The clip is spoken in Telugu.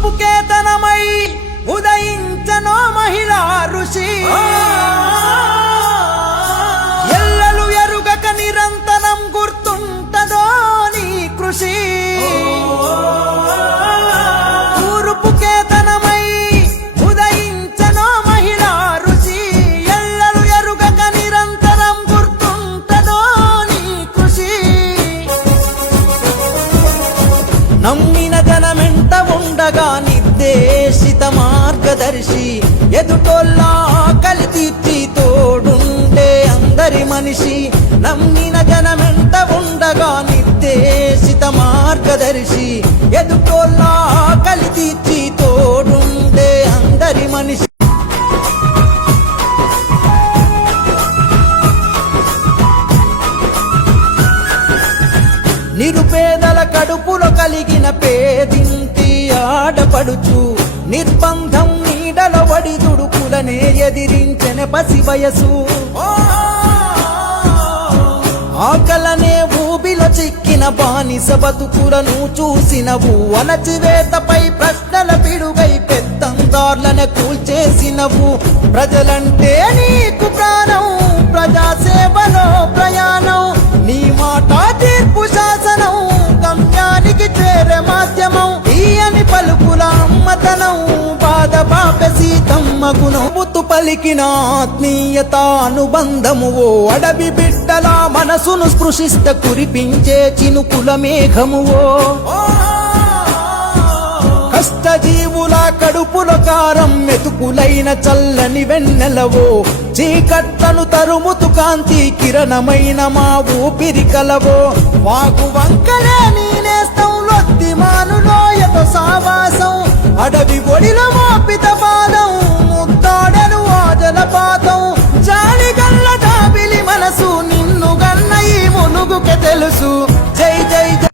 తూర్పుకేతనమై ఉదయించనో మహిళా ఋషి ఎల్లలు ఎరుగక నిరంతరం గుర్తుంటదో నీ కృషి తూర్పుకేతనమై ఉదయించనో మహిళా ఋషి ఎల్లలు ఎరుగక నిరంతరం గుర్తుంటదో నీ కృషి నమ్మిన జనమెంట ఉండగా నిర్దేశిత మార్గదర్శి ఎదుటోళ్ళ ఆకలి తీర్చి తోడుండే అందరి మనిషి నమ్మిన జనమెంట ఉండగా నిర్దేశిత మార్గదర్శి ఎదుటోళ్ళ ఆకలి తీర్చి తోడుండే అందరి మనిషి నిరుపేదల కడుపులో కలిగిన పేదింటి ఆడపడుచు నిర్బంధం నీడల వడి దుడుకులనే ఎదిరించెన పసి వయసు ఆకలనే ఊబిలో చిక్కిన బానిస బతుకులను చూసినవు అణచివేతపై ప్రశ్నల పిడుగై పెత్తందార్లను కూల్చేసినవు ప్రజలంటే నీకు ప్రాణం ప్రజాసేవలో ప్రయాణం నీ మాట తీర్పు శాసనం గమ్యానికి చేరే మాధ్యమం ఈయని పలుకుల అమ్మతనం బాధ బాప సీతమ్మకు నవ్వుతూ పలికిన ఆత్మీయత అనుబంధము ఓ అడవి బిడ్డల మనసును స్పృశిస్త కురిపించే చినుకుల మేఘమువో కష్టజీవుల కడుపుల కారం మెతుకులైన చల్లని వెన్నెలవో చీకట్లను తరుముతు కాంతి కిరణమైన మా ఊపిరి కలవో వాగు వంకలే నేనేస్తం లొత్తి మానులోయతో సావాసం అడవి ఒడిలో మోపిత పాదం ముత్తాడను ఆ జలపాతం జాలి గల్ల జాబిలి మనసు నిన్ను గన్న ఈ మునుగుకే తెలుసు జై జై జై